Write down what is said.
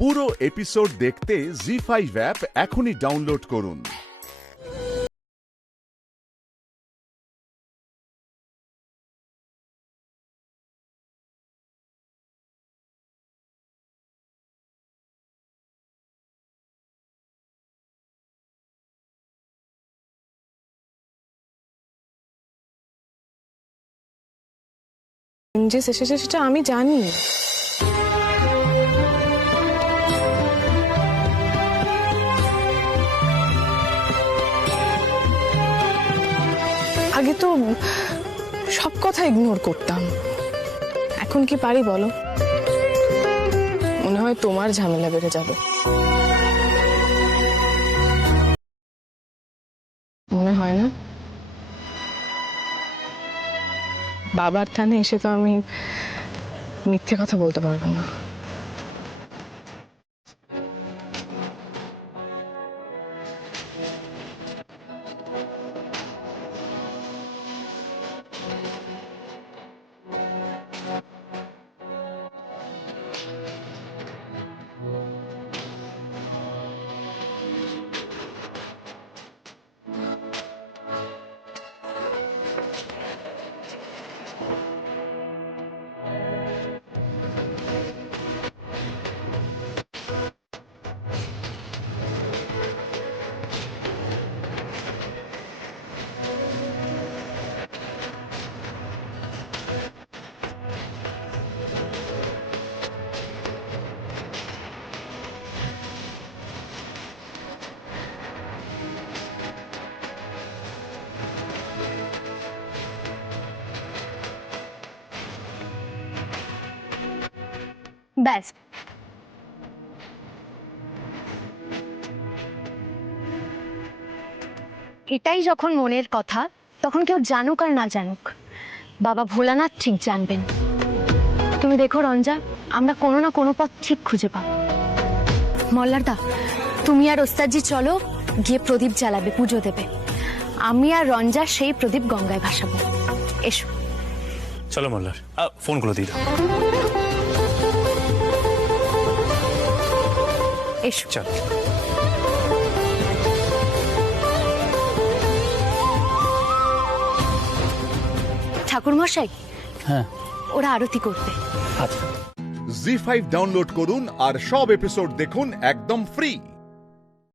পুরো এপিসোড দেখতে জি5 অ্যাপ এখনই ডাউনলোড করুন। যে এসেছে সেটা আমি জানি। আগে তো সব কথা ইগনোর করতাম, এখন কি পারি বলো? মনে হয় তোমার ঝামেলা বেড়ে যাবে। মনে হয় না? বাবার থানে এসে তো আমি মিথ্যে কথা বলতে পারবো না। ব্যাস, এটাই যখন মনের কথা, তখন কেউ জানুক আর না জানুক, বাবা ভোলানাথ ঠিক জানবেন। তুমি দেখো রঞ্জা, আমরা কোনো না কোনো পথ ঠিক খুঁজে পাবো। মল্লারদা, তুমি আর ওস্তাদজি চলো, গিয়ে প্রদীপ জ্বালাবে, পুজো দেবে। আমি আর রঞ্জা সেই প্রদীপ গঙ্গায় ভাসাবো। এসো। চলো মল্লার, ফোন করে দিই। এসো। চল। ঠাকুর মশাই, হ্যাঁ, ওরা আরতি করবে। জি5 ডাউনলোড করুন আর সব এপিসোড দেখুন একদম ফ্রি।